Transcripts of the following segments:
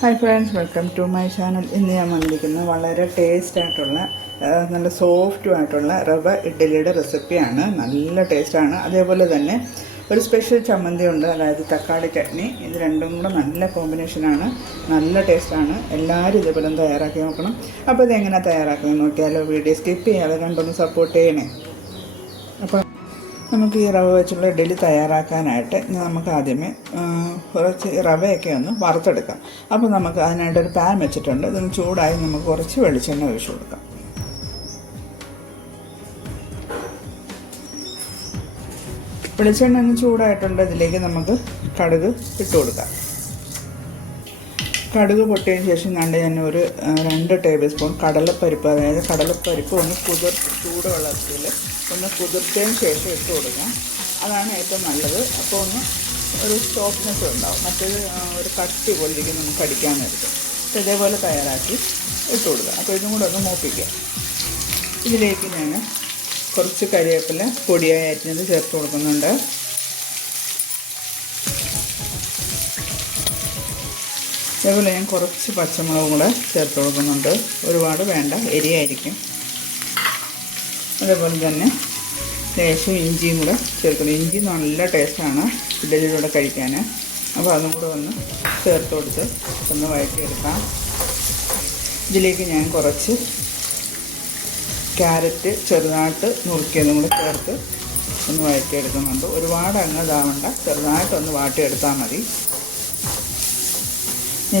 Hi friends welcome to my channel ഇന്ന് ഞാൻ വന്നിരിക്കുന്നത് വളരെ ടേസ്റ്റ് ആയിട്ടുള്ള നല്ല സോഫ്റ്റും ആയിട്ടുള്ള റവ ഇഡ്ഡലിയുടെ റെസിപ്പിയാണ് നല്ല ടേസ്റ്റാണ് അതേപോലെ തന്നെ ഒരു സ്പെഷ്യൽ ചമ്മന്തി ഉണ്ട് അതായത് തക്കാളി ചട്നി. ഇത് രണ്ടും കൂടെ നല്ല കോമ്പിനേഷനാണ് നല്ല ടേസ്റ്റാണ് എല്ലാവരും ഇതേപോലെ തയ്യാറാക്കി നോക്കണം. അപ്പോൾ ഇതെങ്ങനെ തയ്യാറാക്കുന്നത് നോക്കിയാലോ? വീഡിയോ സ്കിപ്പ് ചെയ്യാതെ രണ്ടൊന്ന് സപ്പോർട്ട് ചെയ്യണേ. നമുക്ക് ഈ റവ വെച്ചുള്ള ഇഡ്ഡലി തയ്യാറാക്കാനായിട്ട് നമുക്ക് ആദ്യമേ കുറച്ച് റവയൊക്കെ ഒന്ന് വറുത്തെടുക്കാം. അപ്പോൾ നമുക്ക് അതിനായിട്ട് ഒരു പാൻ വെച്ചിട്ടുണ്ട്. ഇതൊന്ന് ചൂടായി നമുക്ക് കുറച്ച് വെളിച്ചെണ്ണ ഒഴിച്ചു കൊടുക്കാം. വെളിച്ചെണ്ണ ഒന്ന് ചൂടായിട്ടുണ്ട്. ഇതിലേക്ക് നമുക്ക് കടുക് ഇട്ട് കൊടുക്കാം. കടുക് പൊട്ടിയതിന് ശേഷം കണ്ട് ഞാൻ ഒരു രണ്ട് ടേബിൾ സ്പൂൺ കടലപ്പരിപ്പ് അതായത് കടലപ്പരിപ്പ് ഒന്ന് കുതിർ ചൂട് വെള്ളത്തിൽ ഒന്ന് കുതിർത്തതിന് ശേഷം ഇട്ട് കൊടുക്കാം. അതാണ് ഏറ്റവും നല്ലത്. അപ്പോൾ ഒന്ന് ഒരു സോഫ്റ്റ്നെസ് ഉണ്ടാവും. മറ്റേത് ഒരു കട്ടി പോലിരിക്കും നമുക്ക് അടിക്കാൻ നേരത്ത് അപ്പോൾ ഇതേപോലെ തയ്യാറാക്കി ഇട്ട് കൊടുക്കുക അപ്പോൾ ഇതും കൂടെ ഒന്ന് മൂപ്പിക്കുക ഇതിലേക്ക് ഞാൻ കുറച്ച് കരിവേപ്പില പൊടിയായി അരിഞ്ഞത് ചേർത്ത് കൊടുക്കുന്നുണ്ട്. അതേപോലെ ഞാൻ കുറച്ച് പച്ചമുളകും കൂടെ ചേർത്ത് കൊടുക്കുന്നുണ്ട്. ഒരുപാട് വേണ്ട എരിയായിരിക്കും. അതേപോലെ തന്നെ ലേശം ഇഞ്ചിയും കൂടെ ചേർക്കുന്നു. ഇഞ്ചി നല്ല ടേസ്റ്റാണ് ഇഡലിയിലൂടെ കഴിക്കാൻ അപ്പോൾ അതും കൂടെ ഒന്ന് ചേർത്ത് കൊടുത്ത് ഒന്ന് വഴറ്റിയെടുക്കാം. ഇതിലേക്ക് ഞാൻ കുറച്ച് ക്യാരറ്റ് ചെറുതായിട്ട് നുറുക്കിയതും കൂടെ ചേർത്ത് ഒന്ന് വഴറ്റിയെടുക്കുന്നുണ്ട്. ഒരുപാട് അങ്ങ് ഇതാവണ്ട. ചെറുതായിട്ടൊന്ന് വാട്ടിയെടുത്താൽ മതി.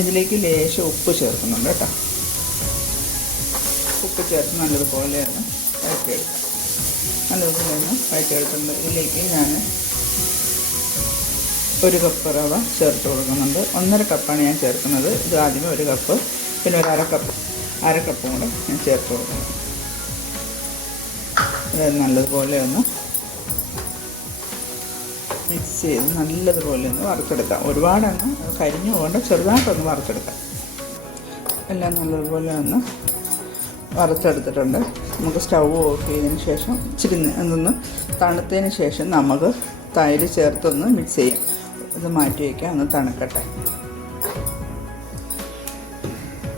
ഇതിലേക്ക് ലേശം ഉപ്പ് ചേർക്കുന്നുണ്ട് കേട്ടോ. ഉപ്പ് ചേർത്ത് നല്ലതുപോലെ ഒന്ന് വഴറ്റിയെടുക്കാം. നല്ലതുപോലെ ഒന്ന് വഴറ്റിയെടുക്കുന്നുണ്ട് ഇതിലേക്ക് ഞാൻ ഒരു കപ്പ് റവ ചേർത്ത് കൊടുക്കുന്നുണ്ട്. ഒന്നര കപ്പാണ് ഞാൻ ചേർക്കുന്നത്. ഇത് ആദ്യമേ ഒരു കപ്പ് പിന്നെ ഒരു അര കപ്പ് കൂടെ ഞാൻ ചേർത്ത് കൊടുക്കുന്നു നല്ലതുപോലെ ഒന്ന് മിക്സ് ചെയ്ത് നല്ലതുപോലെ ഒന്ന് വറുത്തെടുക്കാം. ഒരുപാടങ്ങ് കരിഞ്ഞു പോകേണ്ട ചെറുതായിട്ടൊന്ന് വറുത്തെടുക്കാം. എല്ലാം നല്ലതുപോലെ ഒന്ന് വറുത്തെടുത്തിട്ടുണ്ട്. നമുക്ക് സ്റ്റൗ ഓഫ് ചെയ്തതിന് ശേഷം ഇച്ചിരി ഒന്ന് തണുത്തതിന് ശേഷം നമുക്ക് തൈര് ചേർത്തൊന്ന് മിക്സ് ചെയ്യാം. ഇത് മാറ്റി വയ്ക്കാം ഒന്ന് തണുക്കട്ടെ.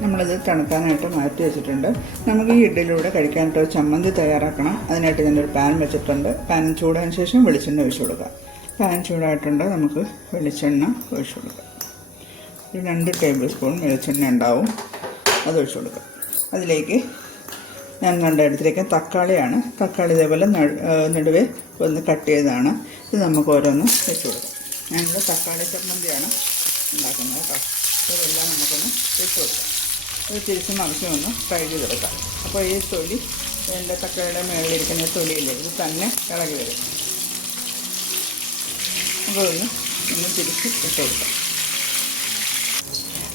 നമ്മളിത് തണുക്കാനായിട്ട് മാറ്റി വെച്ചിട്ടുണ്ട്. നമുക്ക് ഈ ഇഡ്ഡലിലൂടെ കഴിക്കാനായിട്ട് ഒരു ചമ്മന്തി തയ്യാറാക്കണം. അതിനായിട്ട് ഞാനൊരു പാൻ വെച്ചിട്ടുണ്ട്. പാൻ ചൂടാൻ ശേഷം വെളിച്ചെണ്ണ ഒഴിച്ചു കൊടുക്കാം. പാൻ ചൂടായിട്ടുണ്ട്. നമുക്ക് വെളിച്ചെണ്ണ ഒഴിച്ചു കൊടുക്കാം. ഒരു രണ്ട് ടേബിൾ സ്പൂൺ വെളിച്ചെണ്ണ ഉണ്ടാവും. അത് ഒഴിച്ചു കൊടുക്കാം. അതിലേക്ക് ഞാൻ കണ്ട എടുത്തിരിക്കുക തക്കാളിയാണ്. തക്കാളി ഇതേപോലെ നടുവേ ഒന്ന് കട്ട് ചെയ്തതാണ്. ഇത് നമുക്ക് ഓരോന്ന് വെച്ച് കൊടുക്കാം. ഞാനിവിടെ തക്കാളി ചമ്മന്തിയാണ് ഉണ്ടാക്കുന്നത് കേട്ടോ. ഇതെല്ലാം നമുക്കൊന്ന് വെച്ച് കൊടുക്കാം. ഇത് തിരിച്ച് മറിച്ചും ഒന്ന് ഫ്രൈ ചെയ്തെടുക്കാം അപ്പോൾ ഈ തൊലി എന്റെ തക്കാളിയുടെ മേളിലിരിക്കുന്ന തൊലിയില്ലേ ഇത് തന്നെ ഇളകി വരും. അപ്പോൾ ഒന്ന് തിരിച്ച് ഇട്ട് കൊടുക്കാം.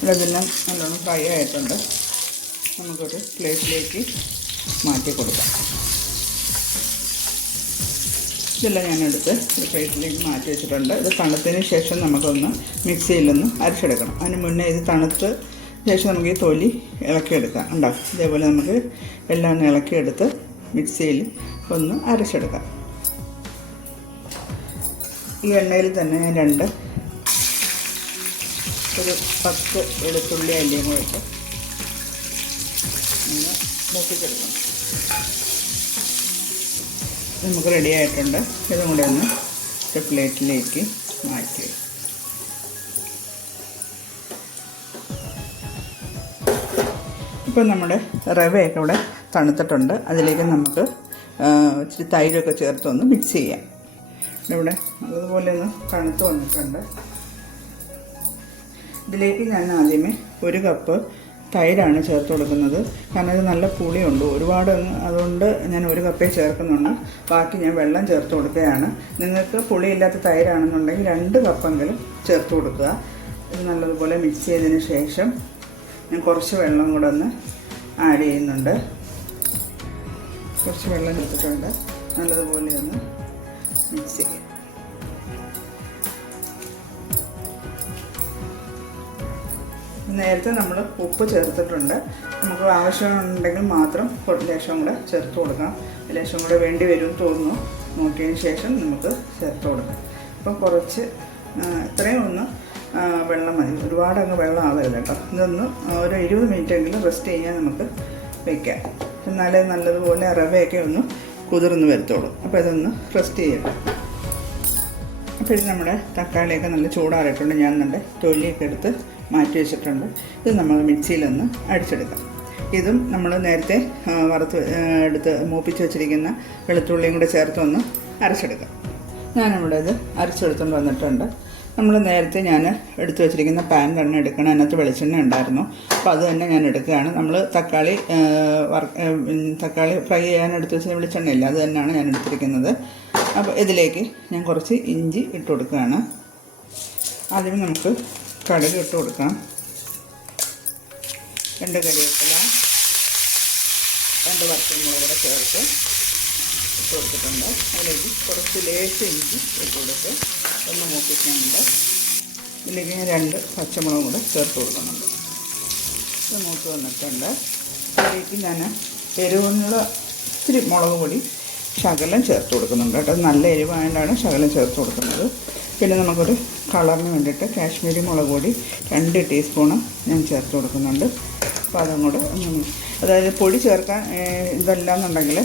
ഇതെല്ലാം നല്ലോണം ഫ്രൈ ആയിട്ടുണ്ട്. നമുക്കൊരു പ്ലേറ്റിലേക്ക് മാറ്റി കൊടുക്കാം. ഇതെല്ലാം ഞാനെടുത്ത് ഒരു പ്ലേറ്റിലേക്ക് മാറ്റി വെച്ചിട്ടുണ്ട്. ഇത് തണുത്തതിന് ശേഷം നമുക്കൊന്ന് മിക്സിയിലൊന്ന് അരച്ചെടുക്കണം. അതിന് മുന്നേ ഇത് തണുത്ത് ശേഷം നമുക്ക് ഈ തൊലി ഇളക്കിയെടുക്കാം. ഉണ്ടോ ഇതേപോലെ നമുക്ക് എല്ലാം ഇളക്കിയെടുത്ത് മിക്സിയിൽ ഒന്ന് അരച്ചെടുക്കാം. ഈ എണ്ണയിൽ തന്നെ ഞാൻ രണ്ട് ഒരു പത്ത് വെളുത്തുള്ളി അല്ലിയും കൂടെ ഇട്ട് മൂപ്പിച്ചെടുക്കണം. നമുക്ക് റെഡി ആയിട്ടുണ്ട്. ഇതും കൂടെ ഒന്ന് ഒരു പ്ലേറ്റിലേക്ക് മാറ്റി. ഇപ്പം നമ്മുടെ റവയൊക്കെ ഇവിടെ തണുത്തിട്ടുണ്ട്. അതിലേക്ക് നമുക്ക് ഇച്ചിരി തൈരൊക്കെ ചേർത്ത് ഒന്ന് മിക്സ് ചെയ്യാം. ഇവിടെ അതുപോലെ ഒന്ന് തണുത്ത് വന്നിട്ടുണ്ട്. ഇതിലേക്ക് ഞാൻ ആദ്യമേ ഒരു കപ്പ് തൈരാണ് ചേർത്ത് കൊടുക്കുന്നത്. കാരണം ഇത് നല്ല പുളിയുണ്ട്. ഒരുപാട് അതുകൊണ്ട് ഞാൻ ഒരു കപ്പേ ചേർക്കുന്നുണ്ട്. ബാക്കി ഞാൻ വെള്ളം ചേർത്ത് കൊടുക്കുകയാണ്. നിങ്ങൾക്ക് പുളിയില്ലാത്ത തൈരാണെന്നുണ്ടെങ്കിൽ രണ്ട് കപ്പെങ്കിലും ചേർത്ത് കൊടുക്കുക. ഇത് നല്ലതുപോലെ മിക്സ് ചെയ്തതിന് ശേഷം ഞാൻ കുറച്ച് വെള്ളം കൂടെ ഒന്ന് ആഡ് ചെയ്യുന്നുണ്ട്. കുറച്ച് വെള്ളം ചേർത്തിട്ടുണ്ട്. നല്ലതുപോലെ ഒന്ന് നേരത്തെ നമ്മൾ ഉപ്പ് ചേർത്തിട്ടുണ്ട്. നമുക്ക് ആവശ്യമുണ്ടെങ്കിൽ മാത്രം ലേശം കൂടെ ചേർത്ത് കൊടുക്കാം. ലേശം കൂടെ വേണ്ടി വരും തോന്നുന്നു. നോക്കിയതിന് ശേഷം നമുക്ക് ചേർത്ത് കൊടുക്കാം. അപ്പോൾ കുറച്ച് ഇത്രയും ഒന്ന് വെള്ളം മതി. ഒരുപാട് അങ്ങ് വെള്ളം ആവരുത് കേട്ടോ. ഇതൊന്ന് ഒരു ഇരുപത് മിനിറ്റെങ്കിലും റെസ്റ്റ് ചെയ്യാൻ നമുക്ക് വെക്കാം. എന്നാലേ നല്ലതുപോലെ റവയൊക്കെ ഒന്ന് കുതിർന്ന് വരത്തുള്ളൂ. അപ്പോൾ ഇതൊന്ന് റെസ്റ്റ് ചെയ്യണം അപ്പോൾ ഇത് നമ്മുടെ തക്കാളിയൊക്കെ നല്ല ചൂടാറിയിട്ടുണ്ട്. ഞാൻ നമ്മുടെ തൊലിയൊക്കെ എടുത്ത് മാറ്റി വെച്ചിട്ടുണ്ട്. ഇത് നമ്മൾ മിക്സിയിലൊന്ന് അടിച്ചെടുക്കാം. ഇതും നമ്മൾ നേരത്തെ വറുത്ത് എടുത്ത് മൂപ്പിച്ച് വെച്ചിരിക്കുന്ന വെളുത്തുള്ളിയും കൂടെ ചേർത്തൊന്ന് അരച്ചെടുക്കാം. ഞാനിവിടെ ഇത് അരച്ചെടുത്തുകൊണ്ട് വന്നിട്ടുണ്ട്. നമ്മൾ നേരത്തെ ഞാൻ എടുത്തു വെച്ചിരിക്കുന്ന പാൻ തന്നെ എടുക്കണം. അതിനകത്ത് വെളിച്ചെണ്ണ ഉണ്ടായിരുന്നു. അപ്പോൾ അത് തന്നെ ഞാൻ എടുക്കുകയാണ്. നമ്മൾ തക്കാളി തക്കാളി ഫ്രൈ ചെയ്യാൻ എടുത്തു വെച്ചാൽ വെളിച്ചെണ്ണ വെളിച്ചെണ്ണയില്ല അത് തന്നെയാണ് ഞാൻ എടുത്തിരിക്കുന്നത്. അപ്പോൾ ഇതിലേക്ക് ഞാൻ കുറച്ച് ഇഞ്ചി ഇട്ട് കൊടുക്കുകയാണ്. ആദ്യം നമുക്ക് കടുക് ഇട്ട് കൊടുക്കാം. രണ്ട് കരിവേപ്പില രണ്ട് പച്ചമുളക് കൂടെ ചേർത്ത് ഇട്ട് കൊടുത്തിട്ടുണ്ട്. അതിലേക്ക് കുറച്ച് ലേറ്റ് ഇഞ്ചി ഇട്ട് കൊടുത്ത് ഒന്ന് മൂപ്പിക്കുന്നുണ്ട് ഇതിലേക്ക് ഞാൻ രണ്ട് പച്ചമുളകും കൂടെ ചേർത്ത് കൊടുക്കുന്നുണ്ട്. ഇത് മൂത്ത് വന്നിട്ടുണ്ട്. അതിലേക്ക് ഞാൻ എരിവുള്ള ഇത്തിരി മുളക് പൊടി ശകലം ചേർത്ത് കൊടുക്കുന്നുണ്ട് കേട്ടോ. നല്ല എരിവായതുകൊണ്ടാണ് ശകലം ചേർത്ത് കൊടുക്കുന്നത്. പിന്നെ നമുക്കൊരു കളറിന് വേണ്ടിയിട്ട് കാശ്മീരി മുളക് പൊടി രണ്ട് ടീസ്പൂണ് ഞാൻ ചേർത്ത് കൊടുക്കുന്നുണ്ട്. അപ്പോൾ അതും കൂടെ ഒന്ന് അതായത് പൊടി ചേർക്കാൻ ഏഹ്, ഇതല്ല എന്നുണ്ടെങ്കിൽ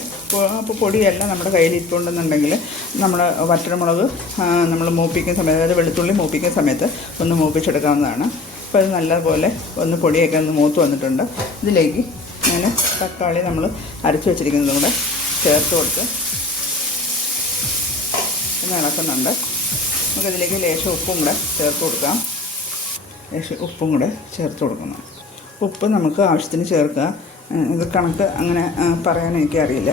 അപ്പോൾ പൊടിയല്ല നമ്മുടെ കയ്യിൽ ഇട്ടുണ്ടെന്നുണ്ടെങ്കിൽ നമ്മൾ വറ്റൽമുളക് നമ്മൾ മൂപ്പിക്കുന്ന സമയത്ത് അതായത് വെളുത്തുള്ളി മൂപ്പിക്കുന്ന സമയത്ത് ഒന്ന് മൂപ്പിച്ചെടുക്കാവുന്നതാണ്. അപ്പോൾ അത് നല്ലപോലെ ഒന്ന് പൊടിയൊക്കെ ഒന്ന് മൂത്ത് വന്നിട്ടുണ്ട്. ഇതിലേക്ക് ഞാൻ തക്കാളി നമ്മൾ അരച്ച് വെച്ചിരിക്കുന്നതും കൂടെ ചേർത്ത് കൊടുത്ത് ഒന്ന് ഇളക്കുന്നുണ്ട്. നമുക്കതിലേക്ക് ലേശം ഉപ്പും കൂടെ ചേർത്ത് കൊടുക്കാം. ലേശം ഉപ്പും കൂടെ ചേർത്ത് കൊടുക്കണം ഉപ്പ് നമുക്ക് ആവശ്യത്തിന് ചേർക്കുക ഇത് കണക്ക് അങ്ങനെ പറയാൻ എനിക്കറിയില്ല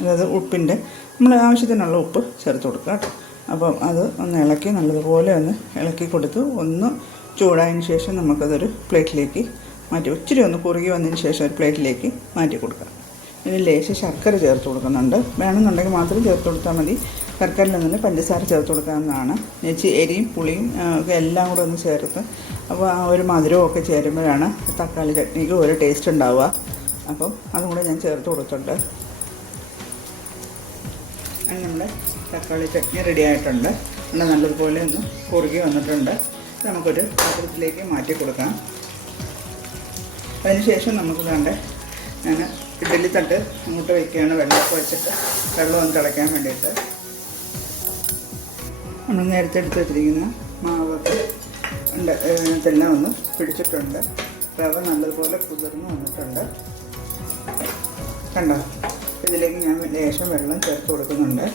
അതായത് ഉപ്പിന്റെ നമ്മൾ ആവശ്യത്തിനുള്ള ഉപ്പ് ചേർത്ത് കൊടുക്കുക കേട്ടോ. അപ്പം അത് ഒന്ന് ഇളക്കി നല്ലതുപോലെ ഒന്ന് ഇളക്കി കൊടുത്ത്. ഒന്ന് ചൂടായതിന് ശേഷം നമുക്കതൊരു പ്ലേറ്റിലേക്ക് മാറ്റി ഒത്തിരി ഒന്ന് കുറുകി വന്നതിന് ശേഷം ഒരു പ്ലേറ്റിലേക്ക് മാറ്റി കൊടുക്കാം. ഇനി ലേശം ശർക്കര ചേർത്ത് കൊടുക്കുന്നുണ്ട്. വേണമെന്നുണ്ടെങ്കിൽ മാത്രം ചേർത്ത് കൊടുത്താൽ മതി. ശർക്കരയിൽ നിന്ന് പഞ്ചസാര ചേർത്ത് കൊടുക്കാവുന്നതാണ്. ചേച്ചി എരിയും പുളിയും ഒക്കെ എല്ലാം കൂടെ ഒന്ന് ചേർത്ത്. അപ്പോൾ ആ ഒരു മധുരവും ഒക്കെ ചേരുമ്പോഴാണ് തക്കാളി ചട്നിക്ക് ഒരു ടേസ്റ്റ് ഉണ്ടാവുക. അപ്പം അതും കൂടെ ഞാൻ ചേർത്ത് കൊടുത്തിട്ടുണ്ട്. അങ്ങനെ നമ്മുടെ തക്കാളി ചട്നി റെഡി ആയിട്ടുണ്ട്. നമ്മൾ നല്ലതുപോലെ ഒന്ന് കുറുകി വന്നിട്ടുണ്ട്. നമുക്കൊരു പാത്രത്തിലേക്ക് മാറ്റി കൊടുക്കാം. അതിനുശേഷം നമുക്ക് വേണ്ട ഞാൻ ഇഡ്ഡലി തട്ട് അങ്ങോട്ട് വയ്ക്കുകയാണ് വെള്ളമൊക്കെ വെച്ചിട്ട് വെള്ളം ഒന്ന് തിളയ്ക്കാൻ വേണ്ടിയിട്ട്. നമ്മൾ നേരത്തെ എടുത്ത് വെച്ചിരിക്കുന്ന മാവൊക്കെ ഉണ്ട്. ഇതെല്ലാം ഒന്ന് പിടിച്ചിട്ടുണ്ട്. റവ നല്ലതുപോലെ കുതിർന്ന് വന്നിട്ടുണ്ട്. കണ്ടോ? ഇതിലേക്ക് ഞാൻ ലേശം വെള്ളം ചേർത്ത് കൊടുക്കുന്നുണ്ട്.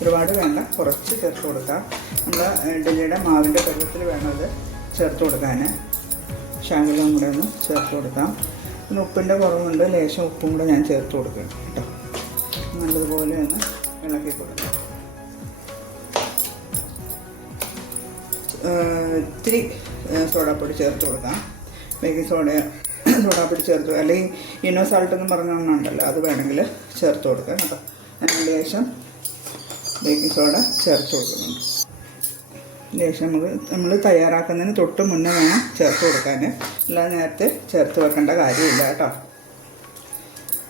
ഒരുപാട് വേണ്ട കുറച്ച് ചേർത്ത് കൊടുക്കാം. നമ്മൾ ഇഡ്ഡലിയുടെ മാവിന്റെ പരുവത്തിൽ വേണം അത് ചേർത്ത് കൊടുക്കാൻ ശാങ്കിലും കൂടെ ഒന്ന് ചേർത്ത് കൊടുക്കാം. പിന്നെ ഉപ്പിന്റെ കുറവുണ്ട് ലേശം ഉപ്പും കൂടെ ഞാൻ ചേർത്ത് കൊടുക്കണം കേട്ടോ. നല്ലതുപോലെ ഒന്ന് ഇളക്കി കൊടുക്കാം. ഇത്തിരി സോഡാപ്പൊടി ചേർത്ത് കൊടുക്കാം. ബേക്കിംഗ് സോഡ സോഡാപ്പൊടി ചേർത്ത് അല്ലെങ്കിൽ ഇനോ സാൾട്ട് എന്ന് പറഞ്ഞുണ്ടല്ലോ അത് വേണമെങ്കിൽ ചേർത്ത് കൊടുക്കാം കേട്ടോ. ഞാൻ ലേശം ബേക്കിംഗ് സോഡ ചേർത്ത് കൊടുക്കുന്നുണ്ട്. ലേശം നമുക്ക് നമ്മൾ തയ്യാറാക്കുന്നതിന് തൊട്ട് മുന്നേ വേണം ചേർത്ത് കൊടുക്കാൻ അല്ലാതെ നേരത്തെ ചേർത്ത് വെക്കേണ്ട കാര്യമില്ല കേട്ടോ.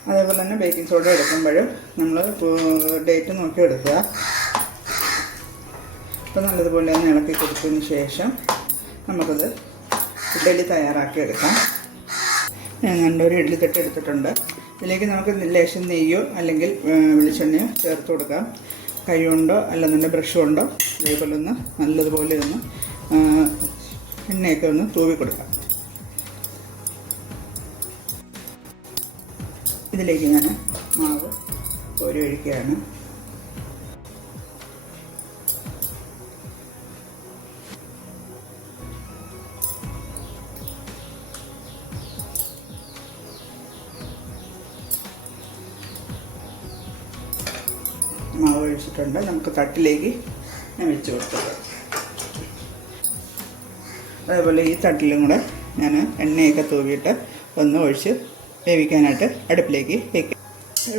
അതേപോലെ തന്നെ ബേക്കിംഗ് സോഡ എടുക്കുമ്പോഴും നമ്മൾ ഡേറ്റ് നോക്കി എടുക്കുക. അപ്പോൾ നല്ലതുപോലെ ഒന്ന് ഇളക്കി കൊടുത്തതിന് ശേഷം നമുക്കത് ഇഡ്ഡലി തയ്യാറാക്കി എടുക്കാം. ഞാൻ നല്ലൊരു ഇഡ്ഡലി തട്ട് എടുത്തിട്ടുണ്ട്. ഇതിലേക്ക് നമുക്ക് ലേശം നെയ്യോ അല്ലെങ്കിൽ വെളിച്ചെണ്ണയോ ചേർത്ത് കൊടുക്കാം. കൈ കൊണ്ടോ അല്ലെന്നുണ്ടെങ്കിൽ ബ്രഷ് കൊണ്ടോ ഇതേപോലെ ഒന്ന് നല്ലതുപോലെ ഒന്ന് എണ്ണയൊക്കെ ഒന്ന് തൂവി കൊടുക്കാം. ഇതിലേക്ക് ഞാൻ മാവ് ഒരു ഒഴിക്കുകയാണ്. മാവ് ഒഴിച്ചിട്ടുണ്ട് നമുക്ക് തട്ടിലേക്ക് ഞാൻ വെച്ച് കൊടുത്തത് അതേപോലെ ഈ തട്ടിലും കൂടെ ഞാൻ എണ്ണയൊക്കെ തൂവിയിട്ട് ഒന്ന് ഒഴിച്ച് വേവിക്കാനായിട്ട് അടുപ്പിലേക്ക് വെക്കാം.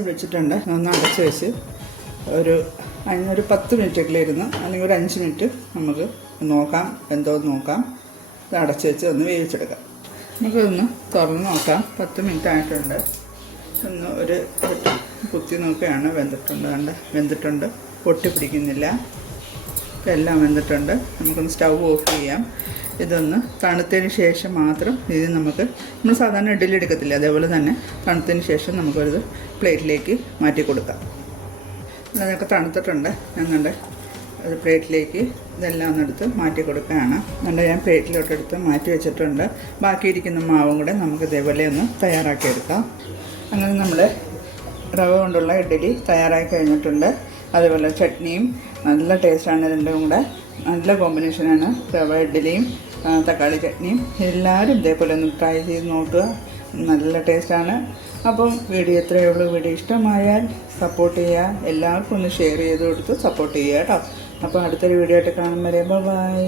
വെച്ചിട്ടുണ്ട്. ഒന്ന് അടച്ച് വെച്ച് ഒരു ഒരു പത്ത് മിനിറ്റൊക്കെ ഇരുന്ന് അല്ലെങ്കിൽ ഒരു അഞ്ച് മിനിറ്റ് നമുക്ക് നോക്കാം എന്തോ നോക്കാം. അടച്ച് വെച്ച് ഒന്ന് വേവിച്ചെടുക്കാം. നമുക്കൊന്ന് തുറന്ന് നോക്കാം. പത്ത് മിനിറ്റ് ആയിട്ടുണ്ട്. ഒന്ന് ഒരു കുത്തി നോക്കുകയാണ്. വെന്തിട്ടുണ്ട് കണ്ട്. വെന്തിട്ടുണ്ട്. പൊട്ടി പിടിക്കുന്നില്ല ഇപ്പം എല്ലാം വെന്തിട്ടുണ്ട്. നമുക്കൊന്ന് സ്റ്റൗ ഓഫ് ചെയ്യാം. ഇതൊന്ന് തണുത്തതിന് ശേഷം മാത്രം ഇത് നമുക്ക് നമ്മൾ സാധാരണ ഇഡ്ഡലി എടുക്കത്തില്ല? അതേപോലെ തന്നെ തണുത്തതിന് ശേഷം നമുക്കൊരു പ്ലേറ്റിലേക്ക് മാറ്റി കൊടുക്കാം. അതൊക്കെ തണുത്തിട്ടുണ്ട്. എന്നുണ്ട്. അത് പ്ലേറ്റിലേക്ക് ഇതെല്ലാം ഒന്നെടുത്ത് മാറ്റി കൊടുക്കുകയാണ്. എന്നിട്ട് ഞാൻ പ്ലേറ്റിലോട്ടെടുത്ത് മാറ്റി വെച്ചിട്ടുണ്ട്. ബാക്കിയിരിക്കുന്ന മാവും കൂടെ നമുക്ക് ഇതേപോലെ ഒന്ന് തയ്യാറാക്കിയെടുക്കാം. അങ്ങനെ നമ്മൾ റവ കൊണ്ടുള്ള ഇഡ്ഡലി തയ്യാറായി കഴിഞ്ഞിട്ടുണ്ട്. അതുപോലെ ചട്നിയും നല്ല ടേസ്റ്റാണ് രണ്ടും കൂടെ. നല്ല കോമ്പിനേഷനാണ് റവ ഇഡ്ഡലിയും തക്കാളി ചട്നിയും. എല്ലാവരും ഇതേപോലെ ഒന്ന് ട്രൈ ചെയ്ത് നോക്കുക. നല്ല ടേസ്റ്റാണ്. അപ്പം വീഡിയോ എത്രയേ ഉള്ളൂ. വീഡിയോ ഇഷ്ടമായാൽ സപ്പോർട്ട് ചെയ്യുക. എല്ലാവർക്കും ഒന്ന് ഷെയർ ചെയ്ത് കൊടുത്ത് സപ്പോർട്ട് ചെയ്യുക കേട്ടോ. അപ്പോൾ അടുത്തൊരു വീഡിയോ ആയിട്ട് കാണും വരെ. ബൈ